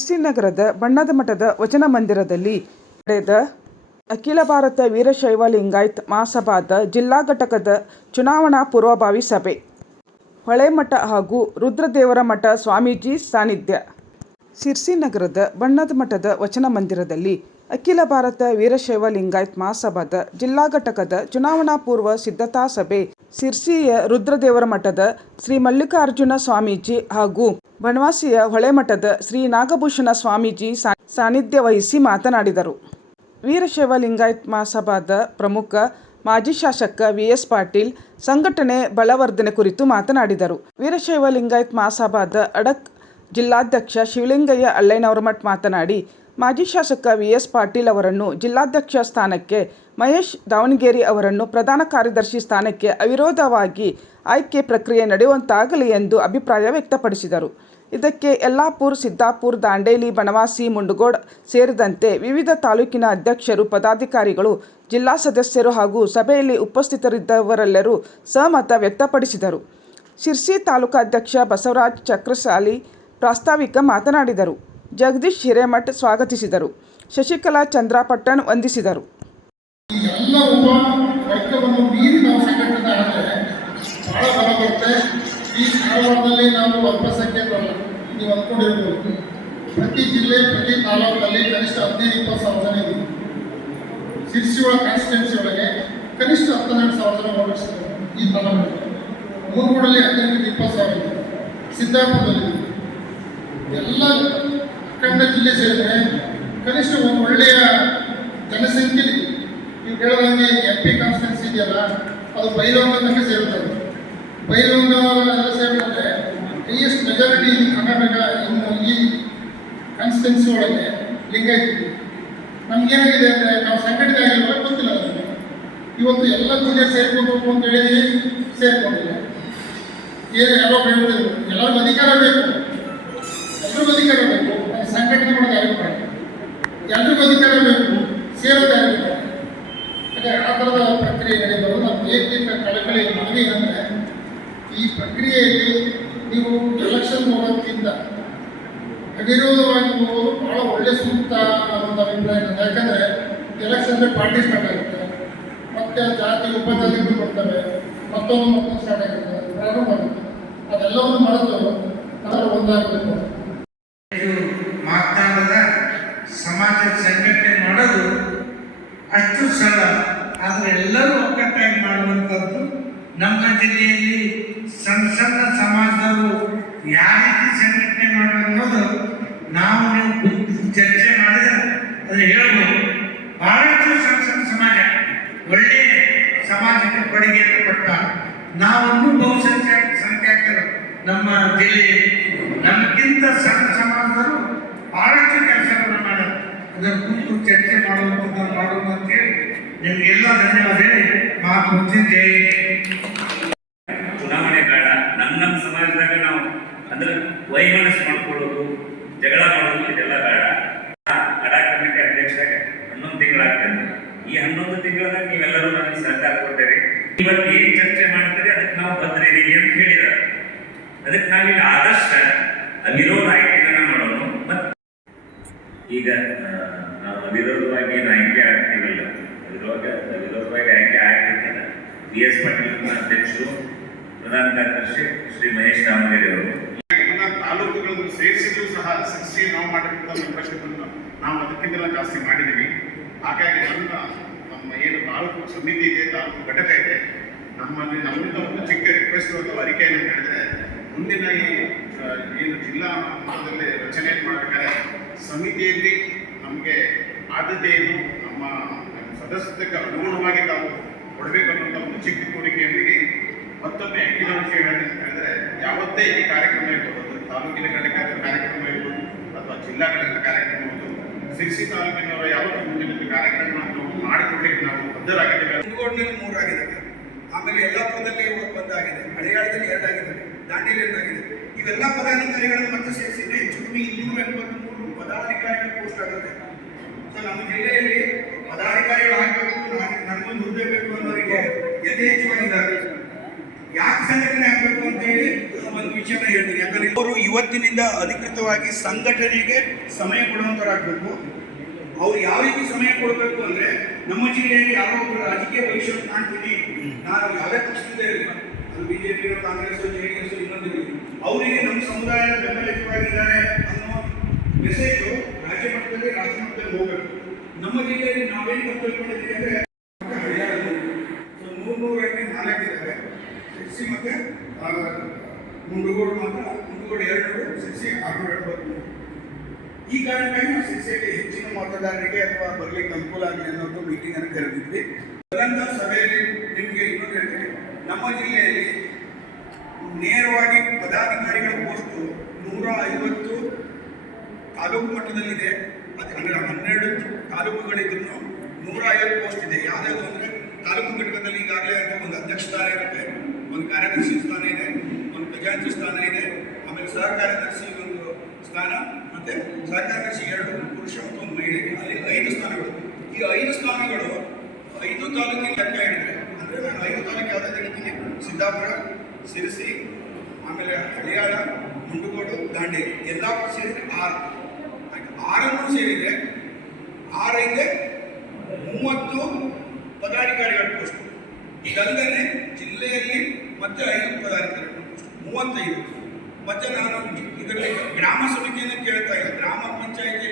ಶ್ರೀನಗರದ ಬಣ್ಣದ ಮಠದ ವಚನ ಮಂದಿರದಲ್ಲಿ ನಡೆದ ಅಖಿಲ ಭಾರತ ವೀರಶೈವ ಲಿಂಗಾಯತ್ ಮಹಾಸಭಾದ ಜಿಲ್ಲಾ ಘಟಕದ ಚುನಾವಣಾ ಪೂರ್ವಭಾವಿ ಸಭೆ. ಹೊಳೆಮಠ ಹಾಗೂ ರುದ್ರದೇವರ ಮಠ ಸ್ವಾಮೀಜಿ ಸಾನ್ನಿಧ್ಯ. ಶ್ರೀನಗರದ ಬಣ್ಣದ ಮಠದ ವಚನ ಮಂದಿರದಲ್ಲಿ ಅಖಿಲ ಭಾರತ ವೀರಶೈವ ಲಿಂಗಾಯತ್ ಮಹಾಸಭಾದ ಜಿಲ್ಲಾ ಘಟಕದ ಚುನಾವಣಾ ಪೂರ್ವ ಸಿದ್ಧತಾ ಸಭೆ ಶಿರ್ಸಿಯ ರುದ್ರದೇವರ ಮಠದ ಶ್ರೀ ಮಲ್ಲಿಕಾರ್ಜುನ ಸ್ವಾಮೀಜಿ ಹಾಗೂ ಬನವಾಸಿಯ ಹೊಳೆಮಠದ ಶ್ರೀ ನಾಗಭೂಷಣ ಸ್ವಾಮೀಜಿ ಸಾನ್ನಿಧ್ಯ ವಹಿಸಿ ಮಾತನಾಡಿದರು. ವೀರಶೈವ ಲಿಂಗಾಯತ್ ಮಹಾಸಭಾದ ಪ್ರಮುಖ ಮಾಜಿ ಶಾಸಕ ವಿ.ಎಸ್. ಪಾಟೀಲ್ ಸಂಘಟನೆ ಬಲವರ್ಧನೆ ಕುರಿತು ಮಾತನಾಡಿದರು. ವೀರಶೈವ ಲಿಂಗಾಯತ್ ಮಹಾಸಭಾದ ಅಡಕ್ ಜಿಲ್ಲಾಧ್ಯಕ್ಷ ಶಿವಲಿಂಗಯ್ಯ ಅಳ್ಳೇನವರಮಠ ಮಾತನಾಡಿ, ಮಾಜಿ ಶಾಸಕ ವಿ.ಎಸ್. ಪಾಟೀಲ್ ಅವರನ್ನು ಜಿಲ್ಲಾಧ್ಯಕ್ಷ ಸ್ಥಾನಕ್ಕೆ, ಮಹೇಶ್ ದಾವಣಗೆರೆ ಅವರನ್ನು ಪ್ರಧಾನ ಕಾರ್ಯದರ್ಶಿ ಸ್ಥಾನಕ್ಕೆ ಅವಿರೋಧವಾಗಿ ಆಯ್ಕೆ ಪ್ರಕ್ರಿಯೆ ನಡೆಯುವಂತಾಗಲಿ ಎಂದು ಅಭಿಪ್ರಾಯ ವ್ಯಕ್ತಪಡಿಸಿದರು. ಇದಕ್ಕೆ ಯಲ್ಲಾಪುರ, ಸಿದ್ದಾಪುರ, ದಾಂಡೇಲಿ, ಬನವಾಸಿ, ಮುಂಡಗೋಡ ಸೇರಿದಂತೆ ವಿವಿಧ ತಾಲೂಕಿನ ಅಧ್ಯಕ್ಷರು, ಪದಾಧಿಕಾರಿಗಳು, ಜಿಲ್ಲಾ ಸದಸ್ಯರು ಹಾಗೂ ಸಭೆಯಲ್ಲಿ ಉಪಸ್ಥಿತರಿದ್ದವರೆಲ್ಲರೂ ಸಹಮತ ವ್ಯಕ್ತಪಡಿಸಿದರು. ಶಿರ್ಸಿ ತಾಲೂಕಾಧ್ಯಕ್ಷ ಬಸವರಾಜ ಚಕ್ರಸಾಲಿ ಪ್ರಾಸ್ತಾವಿಕ ಮಾತನಾಡಿದರು. ಜಗದೀಶ್ ಹಿರೇಮಠ ಸ್ವಾಗತಿಸಿದರು. ಶಶಿಕಲಾ ಚಂದ್ರಪಟ್ಟಣ ವಂದಿಸಿದರು. ಎಲ್ಲ ಉಪ ವರ್ಗವನ್ನು ಮೀರಿ ನಾವು ಸಂಘಟನೆ ಆದರೆ ಬಹಳ ಬಲ ಬರುತ್ತೆ. ಈ ಕಾರವಾರದಲ್ಲಿ ನಾವು ಅಲ್ಪಸಂಖ್ಯಾತರಲ್ಲ, ನೀವು ಅಂದ್ಕೊಂಡಿರ್ಬೋದು. ಪ್ರತಿ ಜಿಲ್ಲೆ, ಪ್ರತಿ ತಾಲೂಕಲ್ಲಿ ಕನಿಷ್ಠ 15-20 ಜನ ಇದೆ. ಶಿರ್ಸಿ ಕಾನ್ಸ್ಟಿಟ್ಯೂನ್ಸಿ ಒಳಗೆ ಕನಿಷ್ಠ 12,000 ಜನ ಓಡಿಸ್ತಾರೆ ಈ ತಾಲೂಕಲ್ಲಿ. ಮೂರುಗೋಡಲ್ಲಿ 15-20 ಇದೆ. ಸಿದ್ದಾಪುರದಲ್ಲಿ ಎಲ್ಲ ಅಖಂಡ ಜಿಲ್ಲೆ ಸೇರಿದರೆ ಕನಿಷ್ಠ ಒಂದು ಒಳ್ಳೆಯ ಜನಸಂಖ್ಯೆ ಇದೆ. ನೀವು ಹೇಳೋದಂಗೆ MP ಕಾನ್ಸ್ಟಿಟ್ಯೂನ್ಸಿ ಇದೆಯಲ್ಲ, ಅದು ಬೈಲಹೊಂಗ ತನಕ ಸೇರುತ್ತದೆ. ಬೈಲಹೊಂಗ ಸೇರಿದ್ರೆ ಹೈಯೆಸ್ಟ್ ಮೆಜಾರಿಟಿ ಕರ್ನಾಟಕ ಈ ಕಾನ್ಸ್ಟಿಟ್ಯೂನ್ಸಿ ಒಳಗೆ ಲಿಂಗಾಯತ್. ನಮಗೇನಾಗಿದೆ ಅಂದರೆ ನಾವು ಸಂಘಟನೆ ಆಗಿಲ್ಲ, ಗೊತ್ತಿಲ್ಲ. ಅದಕ್ಕೆ ಇವತ್ತು ಎಲ್ಲ ಜಿಲ್ಲೆ ಸೇರ್ಕೋಬೇಕು ಅಂತ ಹೇಳಿ ಸೇರ್ಕೊಂಡಿಲ್ಲ. ಯಾರೋ ಹೇಳಿದ್ರು ಎಲ್ಲರಿಗೂ ಅಧಿಕಾರ ಬೇಕು, ಎಲ್ರಿಗೂ ಅಧಿಕಾರ ಬೇಕು. ಸಂಘಟನೆ ಮಾಡೋದು ಯಾರಿಗೂ ಬೇಡ, ಎಲ್ರಿಗೂ ಅಧಿಕಾರ ಬೇಕು, ಸೇರೋದು ಯಾರಿಗೂ ಬೇಡ. ಆ ಥರದ ಪ್ರಕ್ರಿಯೆ ನಡೆಯೋದು ನಮ್ಮ ವೈಯಕ್ತಿಕ ಕಳಕಳಿ ನಮಗೆ ಏನಂದರೆ, ಈ ಪ್ರಕ್ರಿಯೆಯಲ್ಲಿ ನೀವು ಎಲೆಕ್ಷನ್ ಹೋಗೋದಕ್ಕಿಂತ ಅವಿರೋಧವಾಗಿ ಹೋಗೋದು ಭಾಳ ಒಳ್ಳೆ ಸೂಕ್ತ ಅನ್ನೋ ಅಭಿಪ್ರಾಯ. ಯಾಕಂದರೆ ಎಲೆಕ್ಷನ್ಗೆ ಪಾರ್ಟಿ ಸ್ಟಾರ್ಟ್ ಆಗುತ್ತೆ, ಮತ್ತು ಜಾತಿ ಉಪಜಾತಿಗಳು ಬರ್ತವೆ, ಮತ್ತೊಂದು ಸ್ಟಾರ್ಟ್ ಆಗುತ್ತೆ, ಪ್ರಾರಂಭ ಆಗುತ್ತೆ. ಅದೆಲ್ಲವನ್ನು ಮರೆತು ನಾವು ಒಂದಾಗಬೇಕು. ಮಾತನಾಡದ ಸಮಾಜ ಸಂಘಟನೆ ಮಾಡೋದು ಅಷ್ಟು ಸರಳ, ಆದರೆ ಎಲ್ಲರೂ ಒಗ್ಗಟ್ಟಾಗಿ ಮಾಡುವಂಥದ್ದು. ನಮ್ಮ ಜಿಲ್ಲೆಯಲ್ಲಿ ಸಣ್ಣ ಸಣ್ಣ ಸಮಾಜದವರು ಯಾವ ರೀತಿ ಸಂಘಟನೆ ಮಾಡೋದು ಅನ್ನೋದು ನಾವು ನೀವು ಚರ್ಚೆ ಮಾಡಿದರೆ ಅದು ಹೇಳ್ಬೋದು. ಬಹಳಷ್ಟು ಸಣ್ಣ ಸಣ್ಣ ಸಮಾಜ ಒಳ್ಳೆಯ ಸಮಾಜಕ್ಕೆ ಕೊಡುಗೆಯನ್ನು ಕೊಟ್ಟ ನಾವೊಂದು ಬಹುಸಂಖ್ಯಾತರು ನಮ್ಮ ಜಿಲ್ಲೆಯಲ್ಲಿ. ನಮಗಿಂತ ಸಣ್ಣ ಸಮಾಜದವರು ಬಹಳಷ್ಟು ಕೆಲಸಗಳನ್ನು ಮಾಡೋದು. ಅದನ್ನು ಕುರಿತು ಚರ್ಚೆ ಮಾಡುವಂಥದ್ದು ಮಾಡೋದು ಅಂತೇಳಿ ನಿಮಗೆಲ್ಲ ಧನ್ಯವಾದ ಹೇಳಿ ಮಾತು ಮುಗಿಸಿದ್ದೇವೆ. ಚುನಾವಣೆ ಬೇಡ, ನಮ್ಮ ಸಮಾಜದಾಗ ನಾವು ಅಂದ್ರೆ ವೈಮನಸ್ಸು ಮಾಡ್ಕೊಳ್ಳೋದು, ಜಗಳ ಮಾಡೋದು ಇದೆಲ್ಲ ಬೇಡ. ಅಡಾ ಕಮಿಟಿ ಅಧ್ಯಕ್ಷರಾಗ 11 ತಿಂಗಳಾಗ್ತದೆ. ಈ 11 ತಿಂಗಳಾಗ ನೀವೆಲ್ಲರೂ ನನಗೆ ಸಹಕಾರ ಕೊಡ್ತೀರಿ. ಇವತ್ತು ಏನು ಚರ್ಚೆ ಮಾಡ್ತೀರಿ ಅದಕ್ಕೆ ನಾವು ಬದ್ರಿದ್ದೀವಿ ಅಂತ ಹೇಳಿದ್ದಾರೆ. ಅದಕ್ಕೆ ನಾವೀಗ ಆದಷ್ಟು ಅವಿರೋಧ ಆಯ್ಕೆಗಳನ್ನ ಮಾಡೋಣ. ಮತ್ತು ಈಗ ನಾವು ಅವಿರೋಧವಾಗಿ ಏನು ಆಯ್ಕೆ ಆಗ್ತೀವಲ್ಲ, ಅವಿರೋಧವಾಗಿ ಆಯ್ಕೆ ಆಗ್ತಿರ್ತದೆ. ವಿ.ಎಸ್. ಪಾಟೀಲ್ ಅಧ್ಯಕ್ಷರು, ಪ್ರಧಾನ ಕಾರ್ಯದರ್ಶಿ ಶ್ರೀ ಮಹೇಶ್ ದಾವಣಗೆರೆ ಅವರು. ತಾಲೂಕುಗಳನ್ನು ಸೇರಿಸಿದ್ರು ಸಹ ಶಿರ್ಸಿ ನಾವು ಮಾಡಿದಂಥ ಮೆಂಬರ್ಶಿಪ್ಪನ್ನು ನಾವು ಅದಕ್ಕಿಂತ ಜಾಸ್ತಿ ಮಾಡಿದ್ದೀವಿ. ಹಾಗಾಗಿ ನಮ್ಮ ಏನು ತಾಲೂಕು ಸಮಿತಿ ಇದೆ, ತಾಲೂಕು ಘಟಕ ಇದೆ, ನಮ್ಮಿಂದ ಒಂದು ಚಿಕ್ಕ ರಿಕ್ವೆಸ್ಟ್ ಅಥವಾ ಅರಿಕೆ ಏನು ಹೇಳಿದ್ರೆ, ಮುಂದಿನ ಏನು ಜಿಲ್ಲಾ ಮಟ್ಟದಲ್ಲಿ ರಚನೆ ಮಾಡಬೇಕಾದ್ರೆ ಸಮಿತಿಯಲ್ಲಿ ನಮಗೆ ಆದ್ಯತೆಯನ್ನು ನಮ್ಮ ಸದಸ್ಯತ್ವಕ್ಕೆ ಅನುಗುಣವಾಗಿ ನಾವು ಕೊಡಬೇಕನ್ನುವಂಥ ಒಂದು ಚಿಕ್ಕ ಕೋರಿಕೆಯೊಂದಿಗೆ ಮತ್ತೊಮ್ಮೆ ಇದನ್ನು ಹೇಳಿದ್ರೆ, ಯಾವತ್ತೇ ಈ ಕಾರ್ಯಕ್ರಮ ಇರ್ಬೋದು, ತಾಲೂಕಿನ ಕಾರ್ಯಕ್ರಮ ಇರ್ಬೋದು ಅಥವಾ ಜಿಲ್ಲಾಡಳಿತ ಕಾರ್ಯಕ್ರಮ ಇರ್ಬೋದು, ಶಿರ್ಸಿ ತಾಲೂಕಿನವರ ಯಾವತ್ತೂ ಮುಂದಿನ ಕಾರ್ಯಕ್ರಮವನ್ನು ಮಾಡಿಕೊಡ್ಲಿಕ್ಕೆ ನಾವು ಬದ್ಧರಾಗಿದ್ದೇವೆ. ಮುಂಡಗೋಡಿನಲ್ಲಿ 3 ಆಗಿದೆ, ಆಮೇಲೆ ಯಲ್ಲಾಪುರದಲ್ಲಿ 1 ಆಗಿದೆ, ಹಳೆಯಾಳದಲ್ಲಿ 2 ಆಗಿದೆ, ದಾಂಡೇಲಿ 1 ಆಗಿದೆ. ಇವೆಲ್ಲ ಪದಾಧಿಕಾರಿಗಳನ್ನು ಮತ್ತೆ ಸೇರಿಸಿದ್ರೆ ಹೆಚ್ಚು ಕಮ್ಮಿ 283 ಪದಾಧಿಕಾರಿಗಳ ಪೋಸ್ಟ್ ಆಗುತ್ತೆ. ಸೊ ನಮ್ಮ ಜಿಲ್ಲೆಯಲ್ಲಿ ಪದಾಧಿಕಾರಿಗಳು ಹಾಕಬೇಕು, ನಮಗೊಂದು ಹುದ್ದೆ ಬೇಕು ಅನ್ನೋರಿಗೆ ಯಥೇಚ್ಛವಾಗಿದ್ದಾರೆ. ಯಾಕೆ ಸಂಘಟನೆ ಆಗಬೇಕು ಅಂತ ಹೇಳಿ ಒಂದು ವಿಷಯನ ಹೇಳ್ತೀನಿ. ಯಾಕಂದ್ರೆ ಅವರು ಇವತ್ತಿನಿಂದ ಅಧಿಕೃತವಾಗಿ ಸಂಘಟನೆಗೆ ಸಮಯ ಕೊಡುವಂತರಾಗಬೇಕು. ಅವ್ರು ಯಾವ ರೀತಿ ಸಮಯ ಕೊಡಬೇಕು ಅಂದ್ರೆ, ನಮ್ಮ ಜಿಲ್ಲೆಯಲ್ಲಿ ಯಾರೋ ಒಬ್ಬರು ರಾಜಕೀಯ ಭವಿಷ್ಯವನ್ನು ಕಾಣ್ತೀನಿ, ನಾನು ಯಾವುದೇ ಪಕ್ಷದಿಂದ ಇರಲಿಲ್ಲ, ಅದು ಬಿಜೆಪಿ ಕಾಂಗ್ರೆಸ್ JDS ಇನ್ನೊಂದು, ಅವರಿಗೆ ನಮ್ಮ ಸಮುದಾಯದ ಬೆಂಬಲಿತವಾಗಿದ್ದಾರೆ ಅನ್ನೋ ಮೆಸೇಜು ರಾಜ್ಯ ಮಟ್ಟದಲ್ಲಿ ರಾಷ್ಟ್ರ ಮಟ್ಟದಲ್ಲಿ ಹೋಗಬೇಕು. ನಮ್ಮ ಜಿಲ್ಲೆಯಲ್ಲಿ ನಾವೇನು ಕಲ್ತ್ಕೊಂಡಿದ್ದೀವಿ ಅಂದ್ರೆ ನೂರಕ್ಕೆ 4 ಇದ್ದಾರೆ ಸಿರ್ಸಿ ಮತ್ತೆ ಮುಂಡಗೋಡು ಮಾತ್ರ, ಮುಂಡಗೋಡು 200, ಸಿರ್ಸಿ 673. ಈ ಕಾರಣಕ್ಕಾಗಿ ನಾವು ಸಿರ್ಸಿಯಲ್ಲಿ ಹೆಚ್ಚಿನ ಮತದಾರರಿಗೆ ಅಥವಾ ಬರ್ಲಿಕ್ಕೆ ಅನುಕೂಲ ಆಗಲಿ ಅನ್ನೋದು ಮೀಟಿಂಗ್ ಅನ್ನು ಕರೆದಿದ್ವಿ. ಅದರಂತ ಸಭೆಯಲ್ಲಿ ನಿಮಗೆ ಇನ್ನೊಂದು ಹೇಳ್ತೀನಿ, ನಮ್ಮ ಜಿಲ್ಲೆಯಲ್ಲಿ ನೇರವಾಗಿ ಪದಾಧಿಕಾರಿಗಳ ಪೋಸ್ಟು 150 ತಾಲೂಕು ಮಟ್ಟದಲ್ಲಿದೆ. ಅದು ಅಂದರೆ 12 ತಾಲೂಕುಗಳಿದ್ರು 150 ಪೋಸ್ಟ್ ಇದೆ. ಯಾವುದ್ಯಾವುದು ಅಂದರೆ ತಾಲೂಕು ಘಟಕದಲ್ಲಿ ಈಗಾಗಲೇ ಒಂದು ಅಧ್ಯಕ್ಷ ಸ್ಥಾನ ಇರುತ್ತೆ, ಒಂದು ಕಾರ್ಯದರ್ಶಿ ಸ್ಥಾನ ಇದೆ, ಒಂದು ಖಜಾಂಚಿ ಸ್ಥಾನ ಇದೆ, ಆಮೇಲೆ ಸಹ ಕಾರ್ಯದರ್ಶಿ ಒಂದು ಸ್ಥಾನ, ಮತ್ತೆ ಸಹ ಕಾರ್ಯದರ್ಶಿ 2 ಪುರುಷ ಮತ್ತು ಒಂದು ಮಹಿಳೆ, ಅಲ್ಲಿ 5 ಸ್ಥಾನಗಳು. ಈ 5 ಸ್ಥಾನಗಳು 5 ತಾಲೂಕಿನ ಲೆಕ್ಕ ಹಿಡಿದ್ರೆ, ಅಂದರೆ ನಾನು 5 ತಾಲೂಕು ಯಾವುದಾದ್ರು ಹೇಳ್ತೀನಿ, ಸಿದ್ದಾಪುರ, ಸಿರಸಿ, ಆಮೇಲೆ ಹಳಿಯಾಳ, ಮುಂಡಗೋಡು, ದಾಂಡೇಲಿ ಎಲ್ಲ ಸೇರಿದ್ರೆ 6 ಸೇರಿದ್ರೆ 6 30 ಪದಾಧಿಕಾರಿಗಳ ಪೋಸ್ಟ್. ಇದಲ್ಲದೆ ಜಿಲ್ಲೆಯಲ್ಲಿ ಮತ್ತೆ 5 ಪದಾಧಿಕಾರಿಗಳ ಪೋಸ್ಟ್, 35. ಮತ್ತೆ ನಾನು ಇದರಲ್ಲಿ ಗ್ರಾಮ ಸಮಿತಿಯನ್ನು ಕೇಳ್ತಾ ಇಲ್ಲ, ಗ್ರಾಮ ಪಂಚಾಯಿತಿ